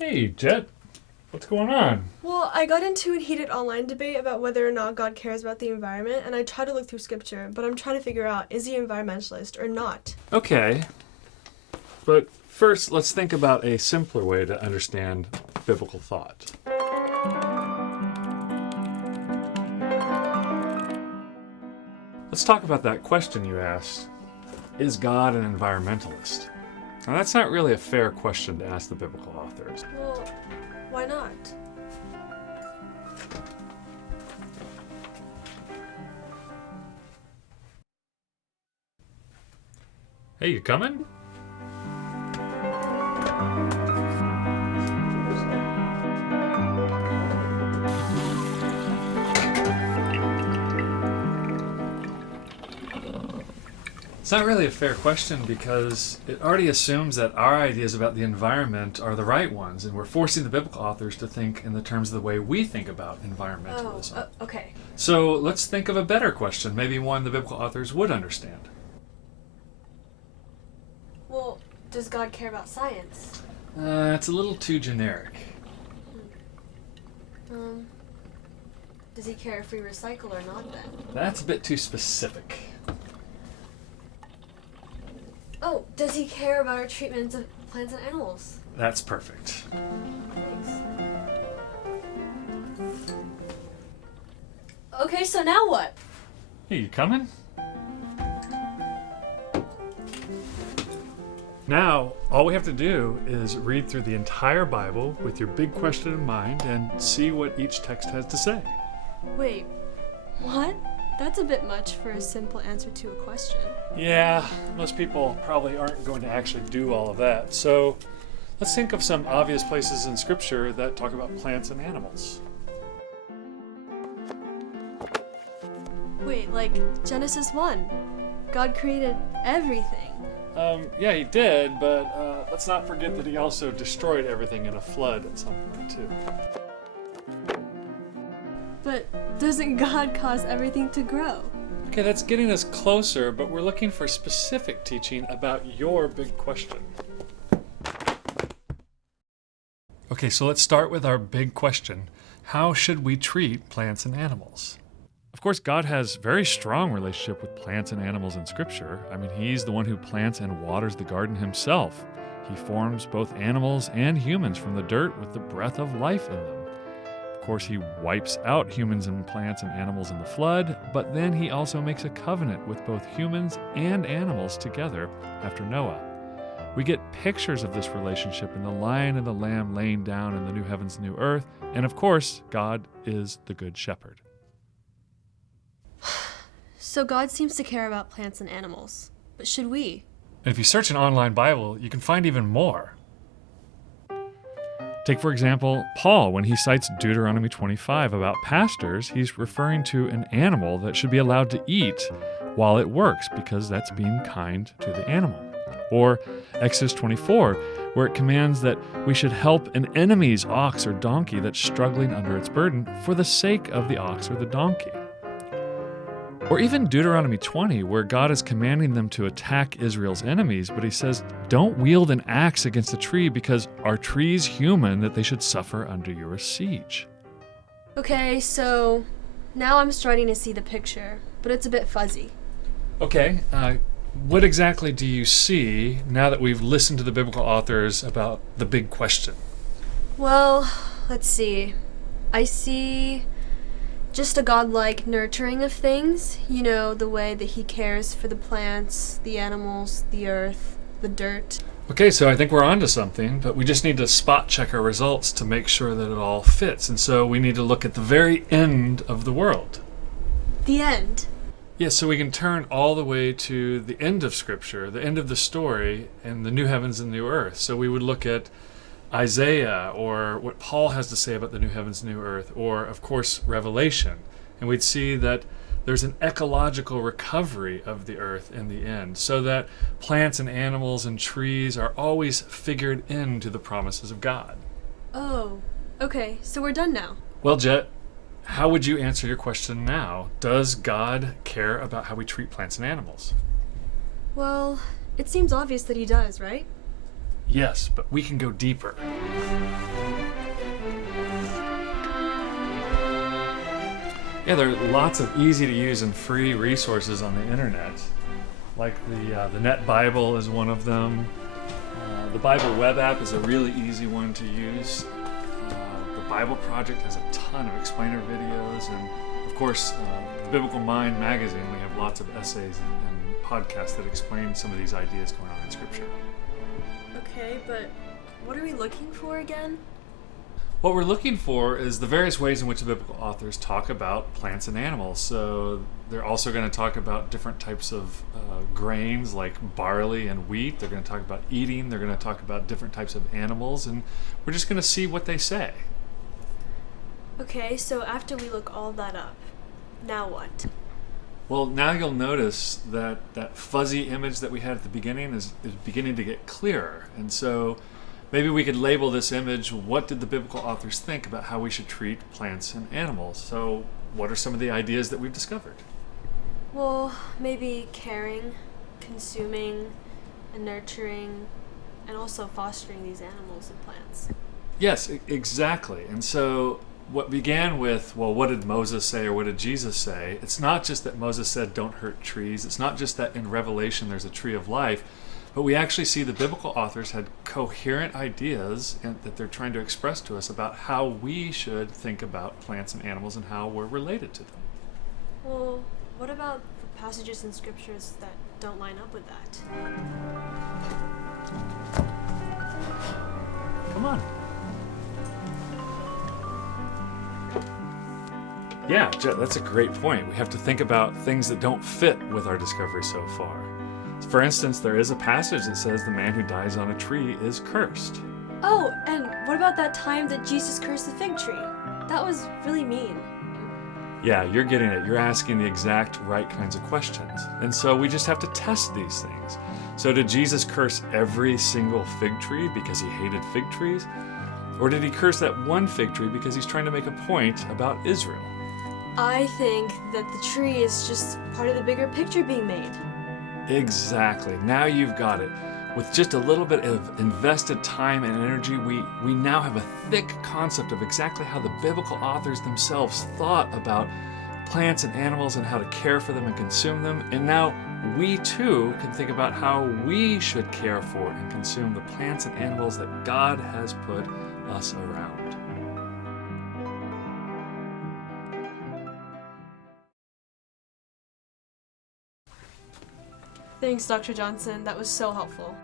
Hey, Jet. What's going on? Well, I got into a heated online debate about whether or not God cares about the environment, and I tried to look through scripture, but I'm trying to figure out, is he an environmentalist or not? Okay. But first, let's think about a simpler way to understand biblical thought. Let's talk about that question you asked. Is God an environmentalist? Now, that's not really a fair question to ask the biblical authors. Well, why not? Hey, you coming? It's not really a fair question because it already assumes that our ideas about the environment are the right ones, and we're forcing the biblical authors to think in the terms of the way we think about environmentalism. Okay. So let's think of a better question, maybe one the biblical authors would understand. Well, does God care about science? It's a little too generic. Does he care if we recycle or not then? That's a bit too specific. Oh, does he care about our treatments of plants and animals? That's perfect. Thanks. Okay, so now what? Hey, you coming? Now, all we have to do is read through the entire Bible with your big question in mind and see what each text has to say. Wait, what? That's a bit much for a simple answer to a question. Yeah, most people probably aren't going to actually do all of that. So let's think of some obvious places in Scripture that talk about plants and animals. Wait, like Genesis 1. God created everything. Yeah, he did, but let's not forget that he also destroyed everything in a flood at some point, too. But doesn't God cause everything to grow? Okay, that's getting us closer, but we're looking for specific teaching about your big question. Okay, so let's start with our big question. How should we treat plants and animals? Of course, God has a very strong relationship with plants and animals in Scripture. I mean, he's the one who plants and waters the garden himself. He forms both animals and humans from the dirt with the breath of life in them. Of course, he wipes out humans and plants and animals in the flood, but then he also makes a covenant with both humans and animals together after Noah. We get pictures of this relationship in the lion and the lamb laying down in the new heavens and new earth, and of course, God is the good shepherd. So God seems to care about plants and animals. But should we? And if you search an online Bible, you can find even more. Take, for example, Paul. When he cites Deuteronomy 25 about pastors, he's referring to an animal that should be allowed to eat while it works, because that's being kind to the animal. Or Exodus 24, where it commands that we should help an enemy's ox or donkey that's struggling under its burden for the sake of the ox or the donkey. Or even Deuteronomy 20, where God is commanding them to attack Israel's enemies, but he says, don't wield an axe against a tree because are trees human that they should suffer under your siege? Okay, so now I'm starting to see the picture, but it's a bit fuzzy. Okay, what exactly do you see now that we've listened to the biblical authors about the big question? Well, let's see. I see just a godlike nurturing of things, you know, the way that he cares for the plants, the animals, the earth, the dirt. Okay, so I think we're onto something, but we just need to spot check our results to make sure that it all fits. And so we need to look at the very end of the world. The end. Yeah, so we can turn all the way to the end of Scripture, the end of the story, and the new heavens and new earth. So we would look at Isaiah, or what Paul has to say about the new heavens and new earth, or, of course, Revelation. And we'd see that there's an ecological recovery of the earth in the end, so that plants and animals and trees are always figured into the promises of God. Oh, okay, so we're done now. Well, Jet, how would you answer your question now? Does God care about how we treat plants and animals? Well, it seems obvious that he does, right? Yes, but we can go deeper. Yeah, there are lots of easy to use and free resources on the internet. Like the Net Bible is one of them. The Bible web app is a really easy one to use. The Bible Project has a ton of explainer videos, and of course, the Biblical Mind magazine, we have lots of essays and podcasts that explain some of these ideas going on in Scripture. Okay, but what are we looking for again? What we're looking for is the various ways in which the biblical authors talk about plants and animals. So they're also going to talk about different types of grains like barley and wheat. They're going to talk about eating. They're going to talk about different types of animals. And we're just going to see what they say. Okay, so after we look all that up, now what? Well, now you'll notice that that fuzzy image that we had at the beginning is beginning to get clearer. And so maybe we could label this image, what did the biblical authors think about how we should treat plants and animals? So what are some of the ideas that we've discovered? Well, maybe caring, consuming, and nurturing, and also fostering these animals and plants. Yes, exactly. And so what began with, well, what did Moses say or what did Jesus say? It's not just that Moses said, don't hurt trees. It's not just that in Revelation there's a tree of life. But we actually see the biblical authors had coherent ideas that they're trying to express to us about how we should think about plants and animals and how we're related to them. Well, what about the passages in scriptures that don't line up with that? Come on. Yeah, that's a great point. We have to think about things that don't fit with our discovery so far. For instance, there is a passage that says the man who dies on a tree is cursed. Oh, and what about that time that Jesus cursed the fig tree? That was really mean. Yeah, you're getting it. You're asking the exact right kinds of questions. And so we just have to test these things. So did Jesus curse every single fig tree because he hated fig trees? Or did he curse that one fig tree because he's trying to make a point about Israel? I think that the tree is just part of the bigger picture being made. Exactly. Now you've got it. With just a little bit of invested time and energy, we now have a thick concept of exactly how the biblical authors themselves thought about plants and animals and how to care for them and consume them. And now we too can think about how we should care for and consume the plants and animals that God has put us around. Thanks, Dr. Johnson. That was so helpful.